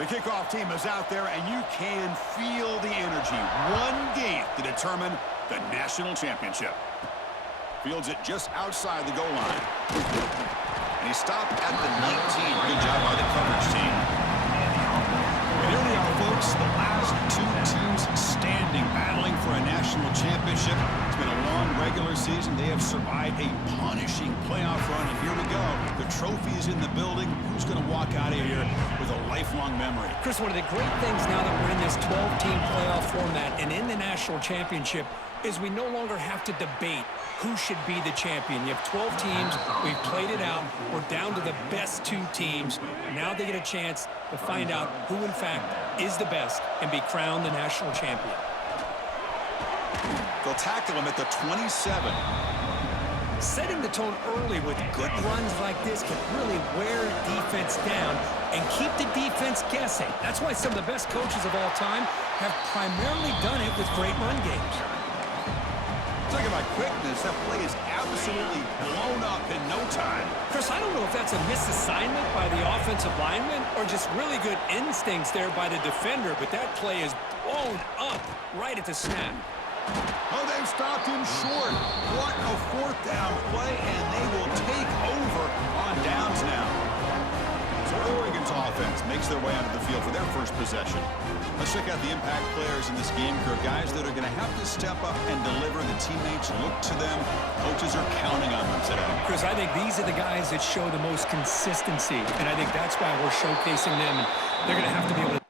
The kickoff team is out there, and you can feel the energy. One game to determine the national championship. Fields it just outside the goal line. And he stopped at the 19. Good job by the coverage team. And here they are, folks, the last two teams standing, battling for a national championship. It's been a long regular season. They have survived a punishing playoff run, and here we go. The trophy is in the building. Who's going to walk out of here with a lifelong memory? Chris, one of the great things now that we're in this 12-team playoff format and in the national championship is we no longer have to debate who should be the champion. You have 12 teams. We've played it out. We're down to the best two teams. Now they get a chance to find out who, in fact, is the best and be crowned the national champion. They'll tackle him at the 27. Setting the tone early with good runs like this can really wear defense down and keep the defense guessing. That's why some of the best coaches of all time have primarily done it with great run games. Talking about quickness, that play is absolutely blown up in no time. Chris, I don't know if that's a misassignment by the offensive lineman or just really good instincts there by the defender, but that play is blown up right at the snap. Oh, they've stopped him short. What a fourth down play, and they will take over on downs now. So Oregon's offense makes their way onto the field for their first possession. Let's check out the impact players in this game crew, guys that are going to have to step up and deliver. The teammates look to them. Coaches are counting on them today. Chris, I think these are the guys that show the most consistency, and I think that's why we're showcasing them, and they're going to have to be able to.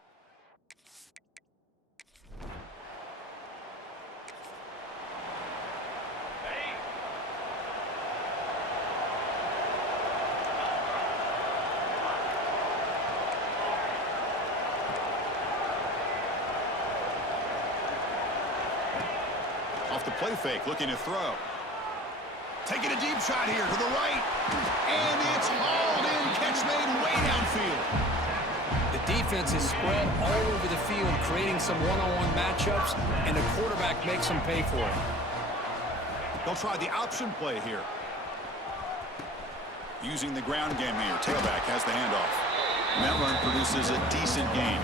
Off the play fake, looking to throw. Taking a deep shot here to the right. And it's hauled in. Catch made way downfield. The defense is spread all over the field, creating some one-on-one matchups, and the quarterback makes them pay for it. They'll try the option play here. Using the ground game here. Tailback has the handoff. And that run produces a decent gain.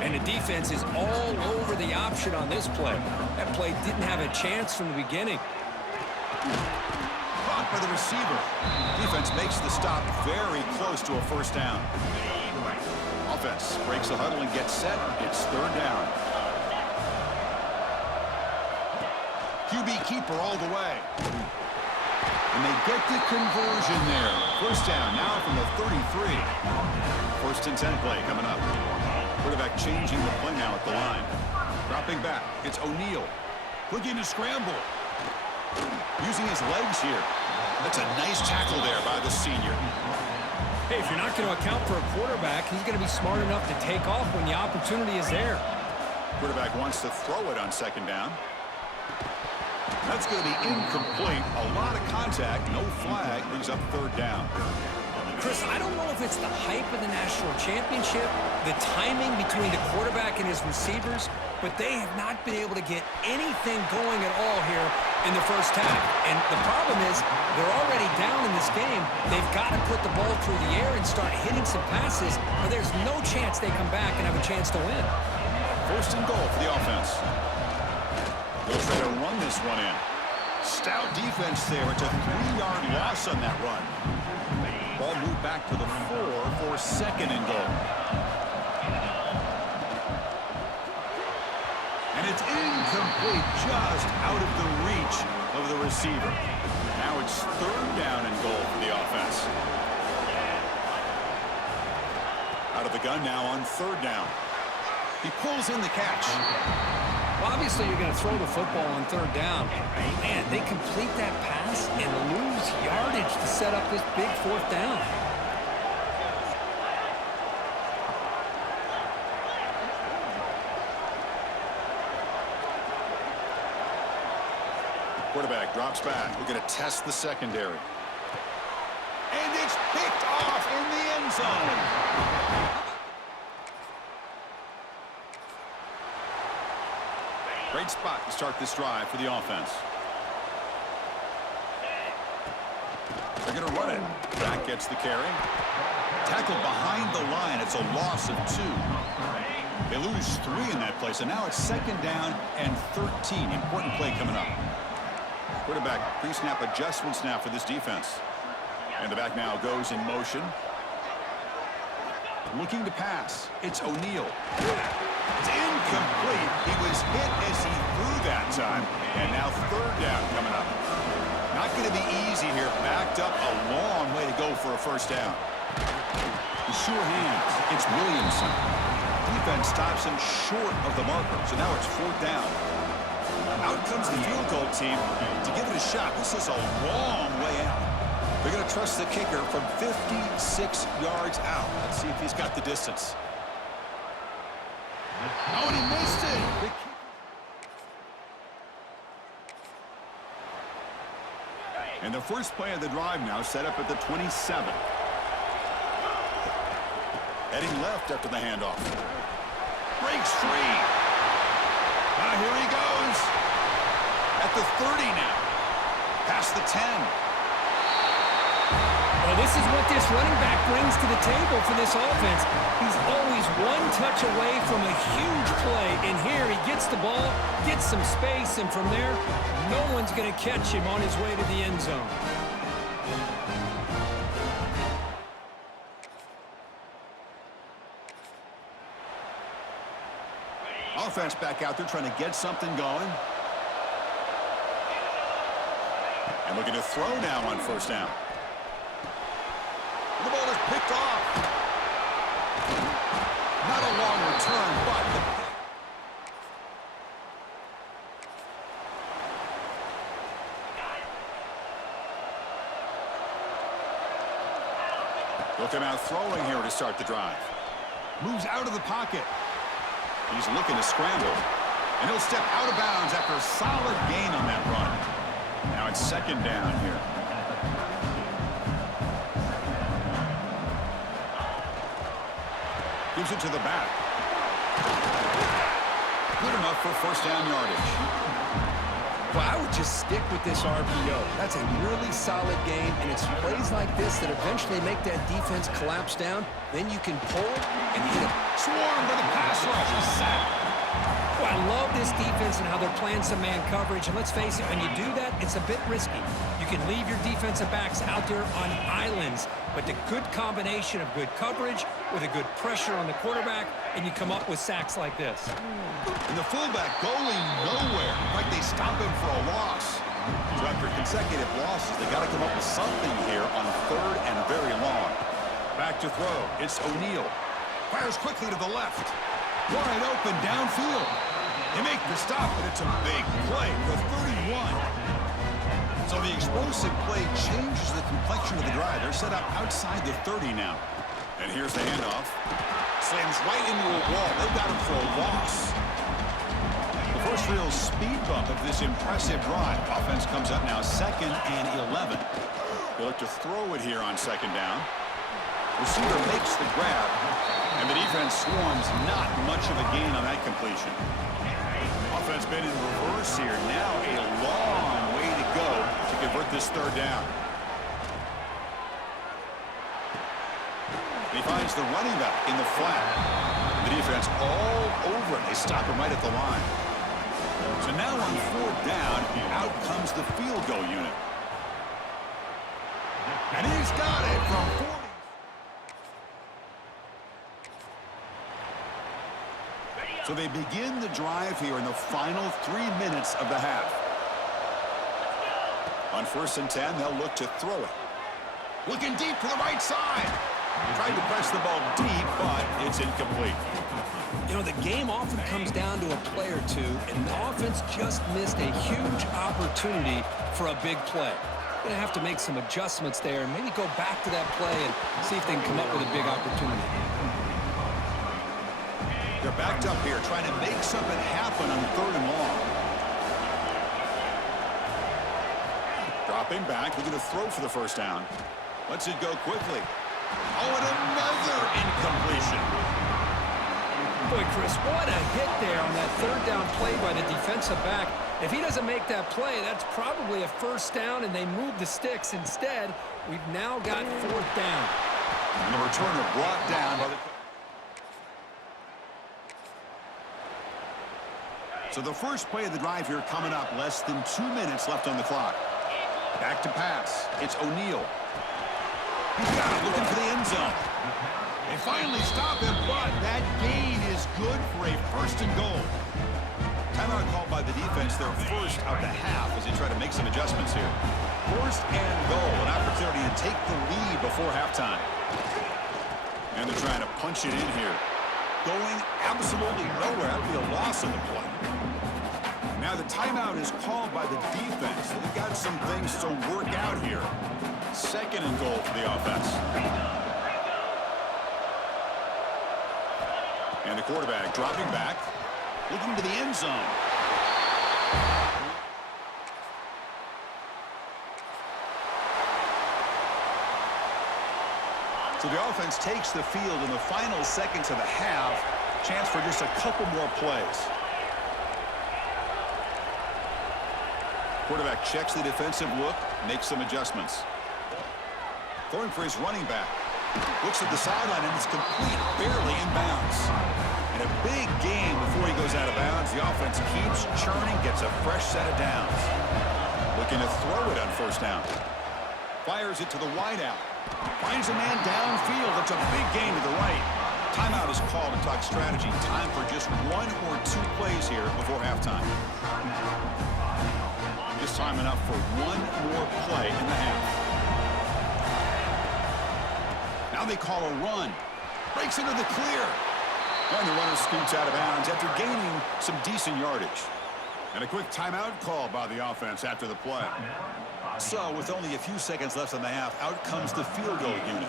And the defense is all over the option on this play. That play didn't have a chance from the beginning. Caught by the receiver. Defense makes the stop very close to a first down. Offense breaks the huddle and gets set. It's third down. QB keeper all the way. And they get the conversion there. First down now from the 33. First and 10 play coming up. Quarterback changing the play now at the line. Dropping back. It's O'Neal. Looking to scramble. Using his legs here. That's a nice tackle there by the senior. Hey, if you're not going to account for a quarterback, he's going to be smart enough to take off when the opportunity is there. Quarterback wants to throw it on second down. That's going to be incomplete. A lot of contact. No flag. Brings up third down. Chris, I don't know if it's the hype of the national championship, the timing between the quarterback and his receivers, but they have not been able to get anything going at all here in the first half. And the problem is they're already down in this game. They've got to put the ball through the air and start hitting some passes, or there's no chance they come back and have a chance to win. First and goal for the offense. They'll try to run this one in. Stout defense there. It's a 3-yard loss on that run. Ball moved back to the 4 for second and goal. And it's incomplete, just out of the reach of the receiver. Now it's third down and goal for the offense. Out of the gun now on third down. He pulls in the catch. Well, obviously, you're going to throw the football on third down. Man, they complete that pass and lose yardage to set up this big fourth down. Quarterback drops back. We're going to test the secondary. And it's picked off in the end zone. Great spot to start this drive for the offense. They're going to run it. Back gets the carry. Tackled behind the line. It's a loss of 2. They lose 3 in that play, so now it's 2nd down and 13. Important play coming up. Quarterback pre-snap adjustments now for this defense. And the back now goes in motion. Looking to pass. It's O'Neal. It's incomplete. He was hit as he threw that time. And now 3rd down coming up. Not going to be easy here. Backed up a long way to go for a 1st down. The sure hands. It's Williamson. Defense stops him short of the marker. So now it's 4th down. Out comes the field goal team to give it a shot. This is a long way out. They're going to trust the kicker from 56 yards out. Let's see if he's got the distance. Oh, and he missed it. And the first play of the drive now set up at the 27. Heading left after the handoff. Breaks free. Here he goes. At the 30 now. Past the 10. Well, this is what this running back brings to the table for this offense. He's always one touch away from a huge play. And here he gets the ball, gets some space, and from there, no one's going to catch him on his way to the end zone. Offense back out there trying to get something going. And looking to throw now on 1st down. The ball is picked off. Not a long return, but look him out throwing here to start the drive. Moves out of the pocket. He's looking to scramble. And he'll step out of bounds after a solid gain on that run. Now it's 2nd down here. Gives it to the back. Good enough for 1st down yardage. Well, I would just stick with this RPO. That's a really solid game, and it's plays like this that eventually make that defense collapse down. Then you can pull and hit it. Swarmed by the pass rush. He's sacked. Well, I love this defense and how they're playing some man coverage. And let's face it, when you do that, it's a bit risky. You can leave your defensive backs out there on islands, but the good combination of good coverage with a good pressure on the quarterback, and you come up with sacks like this. And the fullback going nowhere. Like they stop him for a loss. So after consecutive losses, they got to come up with something here on 3rd and very long. Back to throw. It's O'Neal. Fires quickly to the left. Wide open downfield. They make the stop, but it's a big play. The 31. So the explosive play changes the complexion of the drive. They're set up outside the 30 now. And here's the handoff. Slams right into a wall. They've got him for a loss. The first real speed bump of this impressive drive. Offense comes up now 2nd and 11. They look to throw it here on 2nd down. Receiver makes the grab. And the defense swarms. Not much of a gain on that completion. Offense been in reverse here. Now a long way to go to convert this 3rd down. He finds the running back in the flat. The defense all over it. They stop him right at the line. So now on 4th down, out comes the field goal unit. And he's got it from 40. So they begin the drive here in the final 3 minutes of the half. On 1st and 10, they'll look to throw it. Looking deep to the right side. Tried to press the ball deep, but it's incomplete. You know, the game often comes down to a play or two, and the offense just missed a huge opportunity for a big play. Going to have to make some adjustments there and maybe go back to that play and see if they can come up with a big opportunity. They're backed up here trying to make something happen on 3rd and long. Dropping back, looking to throw for the 1st down. Lets it go quickly. Oh, and another incompletion. Boy, Chris, what a hit there on that 3rd down play by the defensive back. If he doesn't make that play, that's probably a first down, and they move the sticks. Instead, we've now got fourth down. And the returner brought down by the... So the first play of the drive here coming up, less than 2 minutes left on the clock. Back to pass. It's O'Neal. He's got it, looking for the end zone. They finally stop him, but that gain is good for a first and goal. Timeout called by the defense, their first of the half as they try to make some adjustments here. First and goal, an opportunity to take the lead before halftime. And they're trying to punch it in here. Going absolutely nowhere. That would be a loss on the play. Now the timeout is called by the defense. They've got some things to work out here. Second and goal for the offense. And the quarterback dropping back, looking to the end zone. So the offense takes the field in the final seconds of the half. Chance for just a couple more plays. Quarterback checks the defensive look, makes some adjustments. Throwing for his running back. Looks at the sideline, and it's complete, barely in bounds. And a big game before he goes out of bounds. The offense keeps churning, gets a fresh set of downs. Looking to throw it on first down. Fires it to the wideout. Finds a man downfield. That's a big gain to the right. Timeout is called to talk strategy. Time for just 1 or 2 plays here before halftime. Just time enough for 1 more play in the half. Now they call a run. Breaks into the clear. And the runner scoots out of bounds after gaining some decent yardage. And a quick timeout call by the offense after the play. So with only a few seconds left in the half, out comes the field goal unit.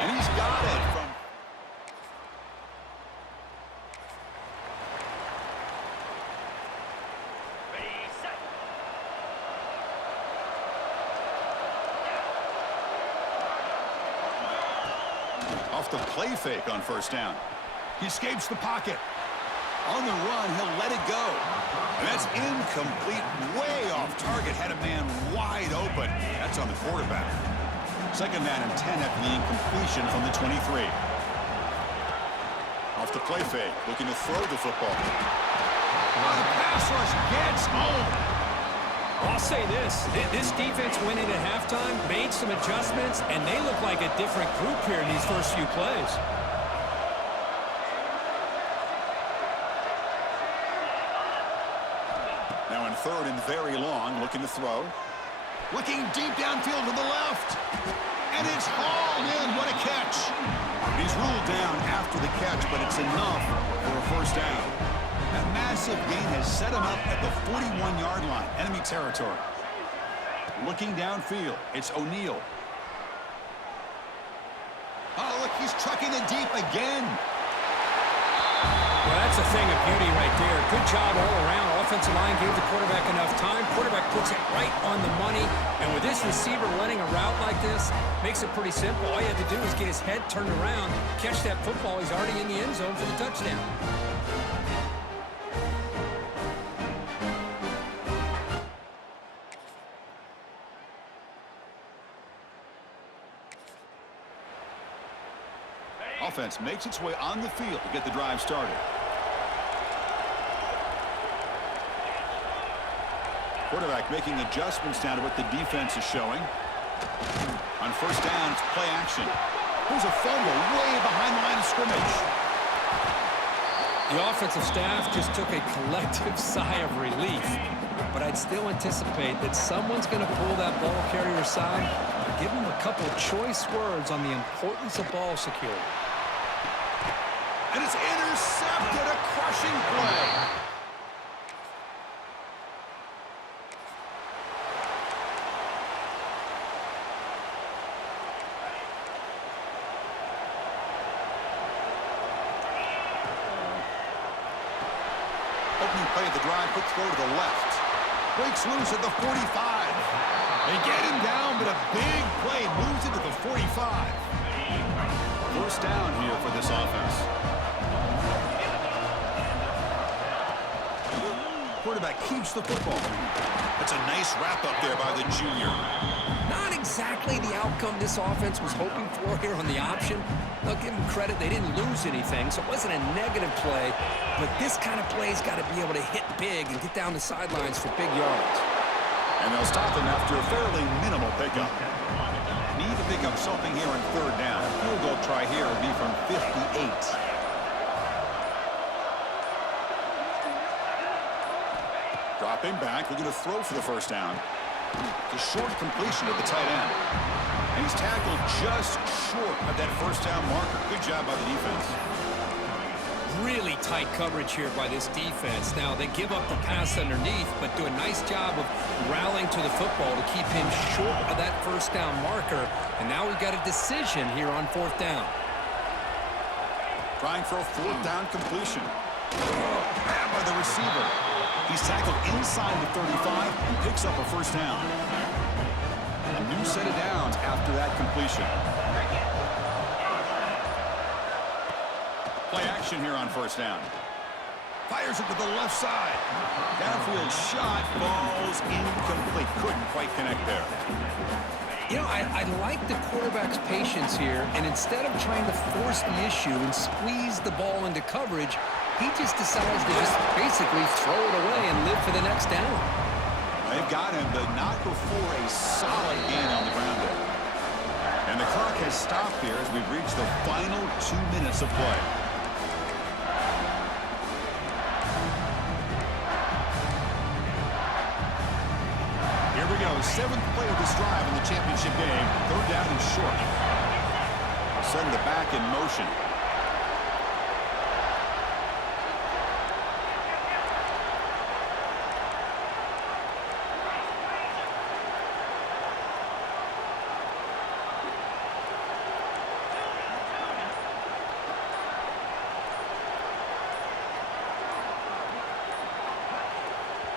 And he's got it from... Off the play fake on first down. He escapes the pocket. On the run, he'll let it go. And that's incomplete, way off target. Had a man wide open. That's on the quarterback. Second down and 10 after the incompletion from the 23. Off the play fake, looking to throw the football. The pass rush gets home. I'll say this defense went into halftime, made some adjustments, and they look like a different group here in these first few plays. Now in third and very long, looking to throw. Looking deep downfield to the left. And it's hauled in. What a catch. He's ruled down after the catch, but it's enough for a first down. That massive gain has set him up at the 41-yard line, enemy territory. Looking downfield, it's O'Neal. Oh, look, he's trucking it deep again. Well, that's a thing of beauty right there. Good job all around. Offensive line gave the quarterback enough time. Quarterback puts it right on the money. And with this receiver running a route like this, makes it pretty simple. All you have to do is get his head turned around, catch that football. He's already in the end zone for the touchdown. Offense makes its way on the field to get the drive started. Quarterback making adjustments down to what the defense is showing. On first down, it's play action. There's a fumble way behind the line of scrimmage. The offensive staff just took a collective sigh of relief. But I'd still anticipate that someone's going to pull that ball carrier aside, give him a couple of choice words on the importance of ball security. And it's intercepted, a crushing play. Opening play of the drive, quick throw to the left. Breaks loose at the 45. They get him down, but a big play moves it to the 45. first down here for this offense. Quarterback keeps the football. That's a nice wrap-up there by the junior. Not exactly the outcome this offense was hoping for here on the option. They'll give them credit. They didn't lose anything, so it wasn't a negative play. But this kind of play's got to be able to hit big and get down the sidelines for big yards. And they'll stop him after a fairly minimal pickup. Need to pick up something here on third down. Field goal try here would be from 58. Dropping back, looking to throw for the first down. The short completion to the tight end. And he's tackled just short of that first down marker. Good job by the defense. Really tight coverage here by this defense. Now, they give up the pass underneath, but do a nice job of rallying to the football to keep him short of that first down marker. And now we've got a decision here on fourth down. Trying for a fourth down completion. Grabbed by the receiver. He's tackled inside the 35 and picks up a first down. A new set of downs after that completion. Play action here on first down. Fires it to the left side. Downfield shot falls incomplete. Couldn't quite connect there. You know, I like the quarterback's patience here, and instead of trying to force the issue and squeeze the ball into coverage, he just decides to just basically throw it away and live for the next down. They've got him, but not before a solid gain on the ground there. And the clock has stopped here as we've reached the final 2 minutes of play. Here we go, 7th play of this drive in the championship game. Third down and short. Send the back in motion.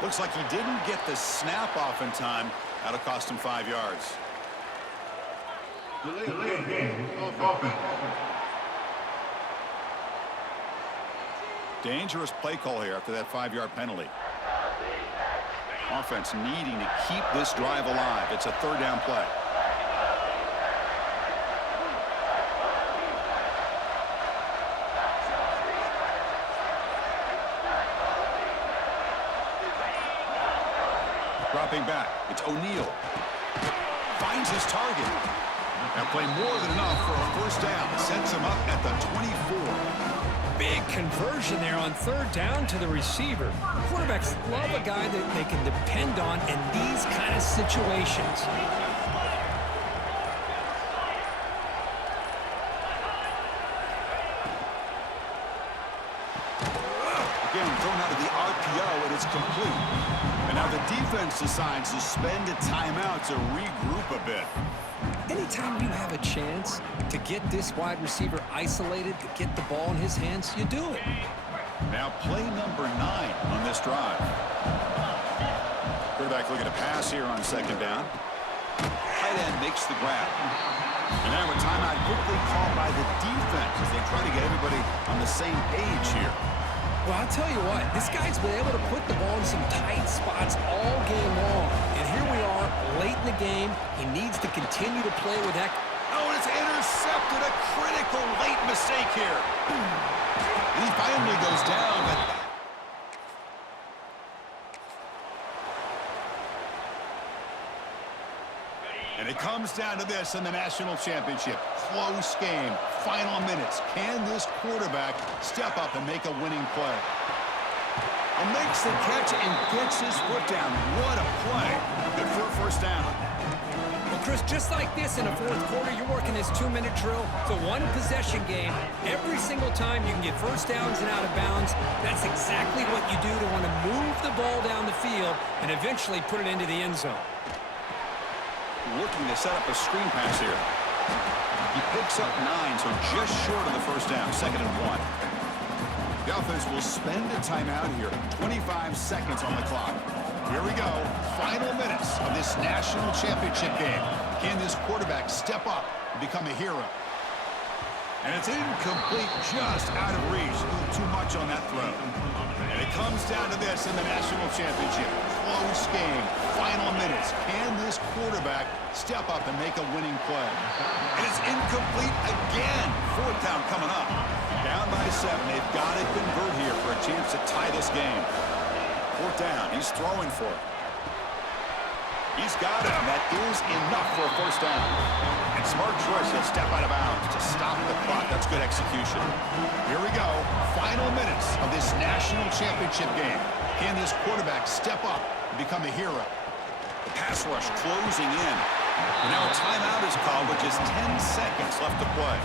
Looks like he didn't get the snap off in time. That'll cost him 5 yards. Dangerous play call here after that 5-yard penalty. Offense needing to keep this drive alive. It's a third down play. Dropping back, it's O'Neal. Finds his target. That play more than enough for a first down. Sets him up at the 24. Big conversion there on third down to the receiver. Quarterbacks love a guy that they can depend on in these kind of situations. Again, thrown out of the RPO, and it's complete. And now the defense decides to spend a timeout to regroup a bit. Anytime you have a chance to get this wide receiver isolated, to get the ball in his hands, you do it. Now play number 9 on this drive. Quarterback looking to pass here on second down. Tight end makes the grab. And now a timeout quickly called by the defense as they try to get everybody on the same page here. Well, I'll tell you what, this guy's been able to put the ball in some tight spots all game long. And here we are, late in the game. He needs to continue to play with that. Oh, and it's intercepted. A critical late mistake here. And he finally goes down, but... And it comes down to this in the national championship. Close game. Final minutes. Can this quarterback step up and make a winning play? And makes the catch and gets his foot down. What a play. Good for a first down. Well, Chris, just like this in the fourth quarter, you're working this 2-minute drill. It's a one-possession game. Every single time you can get first downs and out of bounds. That's exactly what you do to want to move the ball down the field and eventually put it into the end zone. Looking to set up a screen pass here. He picks up 9, so just short of the first down, 2nd and 1. The offense will spend a timeout here. 25 seconds on the clock. Here we go. Final minutes of this national championship game. Can this quarterback step up and become a hero? And it's incomplete, just out of reach. Too much on that throw. And it comes down to this in the national championship. Close game, final minutes. Can this quarterback step up and make a winning play? And it's incomplete again. Fourth down coming up. Down by 7. They've got to convert here for a chance to tie this game. Fourth down. He's throwing for it. He's got it. That is enough for a first down. And smart choice. He'll step out of bounds to stop the clock. That's good execution. Here we go. Final minutes of this national championship game. Can this quarterback step up and become a hero? The pass rush closing in. And now a timeout is called with just 10 seconds left to play.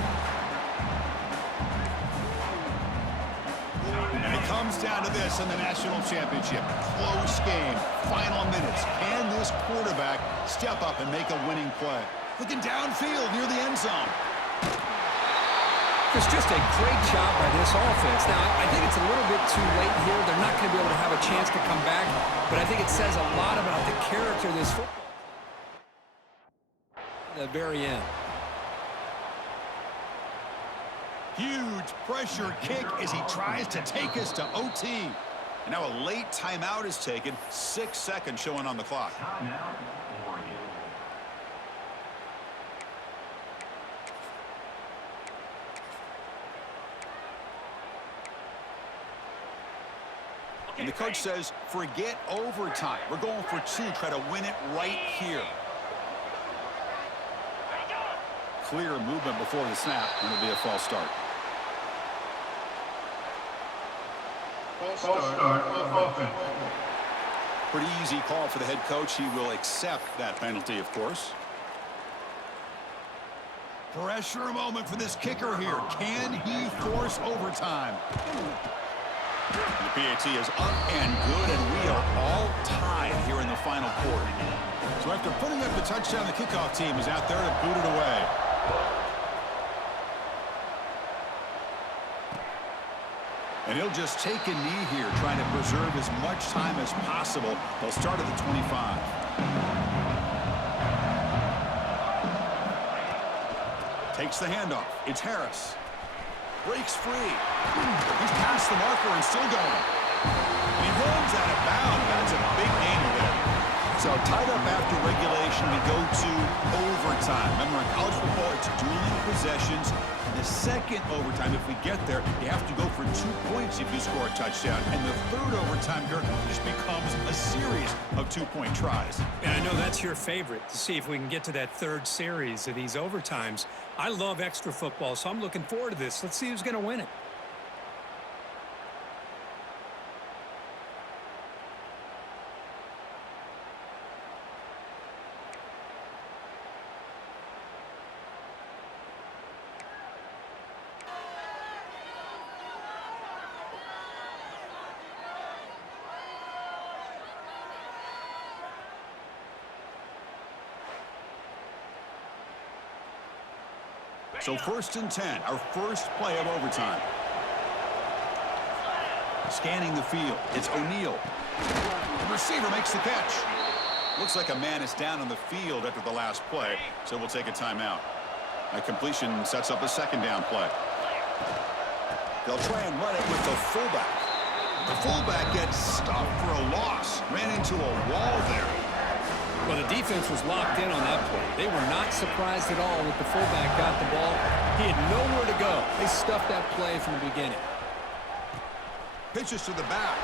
And it comes down to this in the national championship. Close game. Final minutes. Can this quarterback step up and make a winning play? Looking downfield near the end zone. It's just a great job by this offense. Now, I think it's a little bit too late here. They're not going to be able to have a chance to come back, but I think it says a lot about the character of this football at the very end. Huge pressure kick as he tries to take us to OT. And now a late timeout is taken. 6 seconds showing on the clock. And the coach says, forget overtime. We're going for 2. Try to win it right here. Clear movement before the snap, and it'll be a false start. Pretty easy call for the head coach. He will accept that penalty, of course. Pressure moment for this kicker here. Can he force overtime? The PAT is up and good, and we are all tied here in the final quarter. So after putting up the touchdown, the kickoff team is out there to boot it away. And he'll just take a knee here, trying to preserve as much time as possible. They'll start at the 25. Takes the handoff. It's Harris. Breaks free. He's past the marker and still going. And he runs out of bounds. That's a big gainer there. So tied up after regulation, we go to overtime. Remember, in college football, it's dueling possessions. And the second overtime, if we get there, you have to go for 2 points if you score a touchdown. And the third overtime, Gert, just becomes a series of 2-point tries. And I know that's your favorite, to see if we can get to that third series of these overtimes. I love extra football, so I'm looking forward to this. Let's see who's going to win it. So 1st and 10, our first play of overtime. Scanning the field, it's O'Neal. The receiver makes the catch. Looks like a man is down on the field after the last play, so we'll take a timeout. A completion sets up a 2nd down play. They'll try and run it with the fullback. The fullback gets stopped for a loss. Ran into a wall there. Well, the defense was locked in on that play. They were not surprised at all that the fullback got the ball. He had nowhere to go. They stuffed that play from the beginning. Pitches to the back.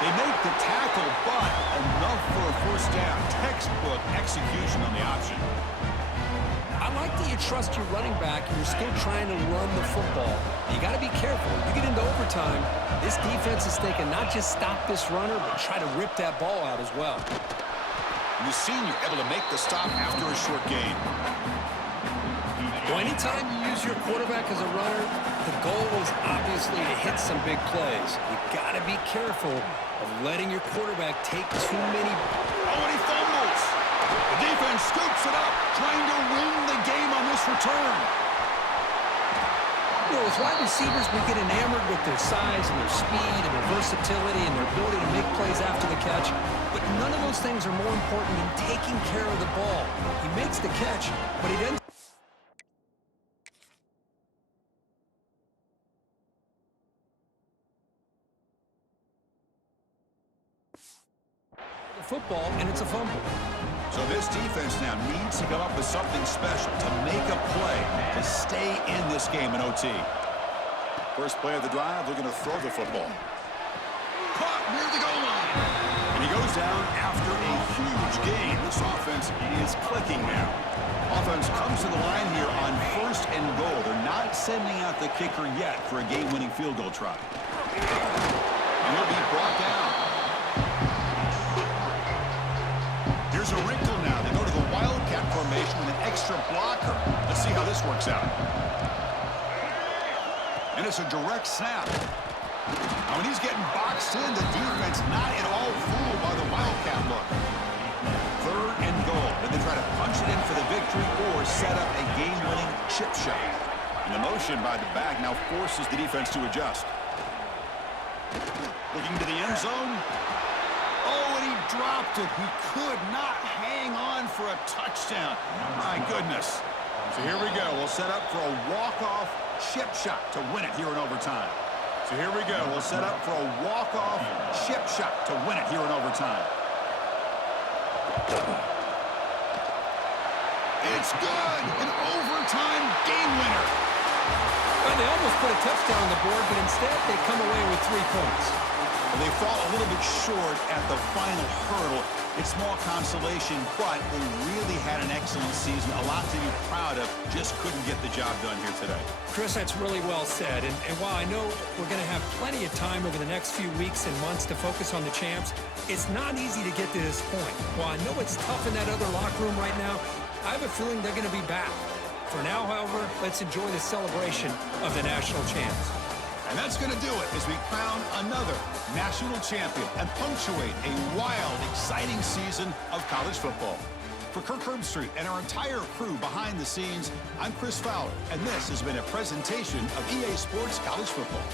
They make the tackle, but enough for a first down. Textbook execution on the option. I like that you trust your running back and you're still trying to run the football. You got to be careful. You get into overtime, this defense is thinking not just stop this runner, but try to rip that ball out as well. The senior able to make the stop after a short gain. Well, anytime you use your quarterback as a runner, the goal is obviously to hit some big plays. You got to be careful of letting your quarterback take too many. Oh, and he fumbles. The defense scoops it up, trying to win the game on this return. You know, as wide receivers, we get enamored with their size and their speed and their versatility and their ability to make plays after the catch. But none of those things are more important than taking care of the ball. He makes the catch, but he doesn't. football, and it's a fumble. So this defense now needs to come up with something special to make a play to stay in this game in OT. First play of the drive, they're going to throw the football. Caught near the goal line. And he goes down after a huge gain. This offense is clicking now. Offense comes to the line here on 1st and goal. They're not sending out the kicker yet for a game-winning field goal try. And he'll be brought down. Here's a wrinkle now. They go to the Wildcat formation with an extra blocker. Let's see how this works out. And it's a direct snap. Now when he's getting boxed in, the defense not at all fooled by the Wildcat look. 3rd and goal. And they try to punch it in for the victory or set up a game-winning chip shot. And the motion by the back now forces the defense to adjust. Looking to the end zone. Oh, and he dropped it. He could not hang on for a touchdown. My goodness. So here we go. We'll set up for a walk-off chip shot to win it here in overtime. So here we go. We'll set up for a walk-off chip shot to win it here in overtime. It's good. An overtime game winner. Well, they almost put a touchdown on the board, but instead they come away with 3 points. They fall a little bit short at the final hurdle. It's small consolation, but they really had an excellent season. A lot to be proud of. Just couldn't get the job done here today. Chris, that's really well said. And while I know we're going to have plenty of time over the next few weeks and months to focus on the champs, it's not easy to get to this point. While I know it's tough in that other locker room right now, I have a feeling they're going to be back. For now, however, let's enjoy the celebration of the national champs. And that's going to do it as we crown another national champion and punctuate a wild, exciting season of college football. For Kirk Herbstreit and our entire crew behind the scenes, I'm Chris Fowler, and this has been a presentation of EA Sports College Football.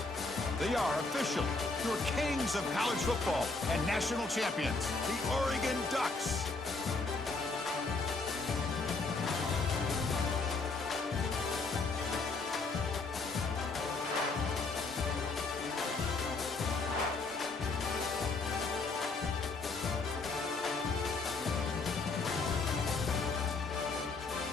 They are officially your kings of college football and national champions, the Oregon Ducks.